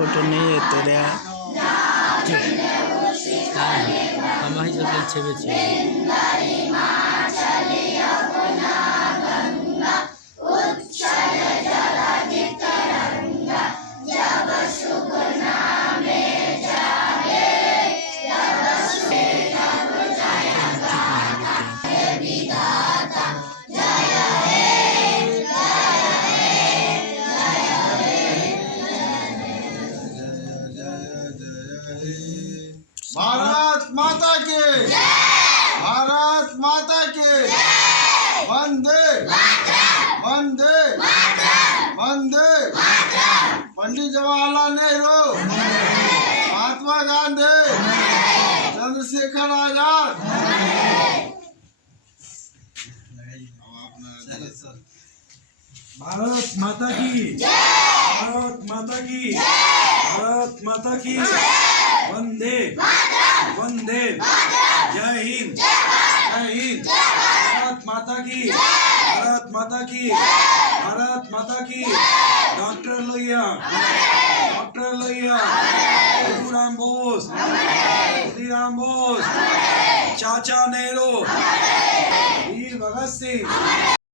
Photo नहीं है तेरे। हमारी जगह छेबे छे भारत माता के भारत माता के वंदे वंदे वंदे। पंडित जवाहरलाल नेहरू, महात्मा गांधी, चंद्रशेखर आजाद। भारत माता की भारत माता की भारत माता की वंदे वंदे। जय हिंद जय हिंद। भारत माता की भारत माता की भारत माता की। डॉक्टर लोहिया खुदीराम बोस चाचा नेहरू, वीर भगत सिंह।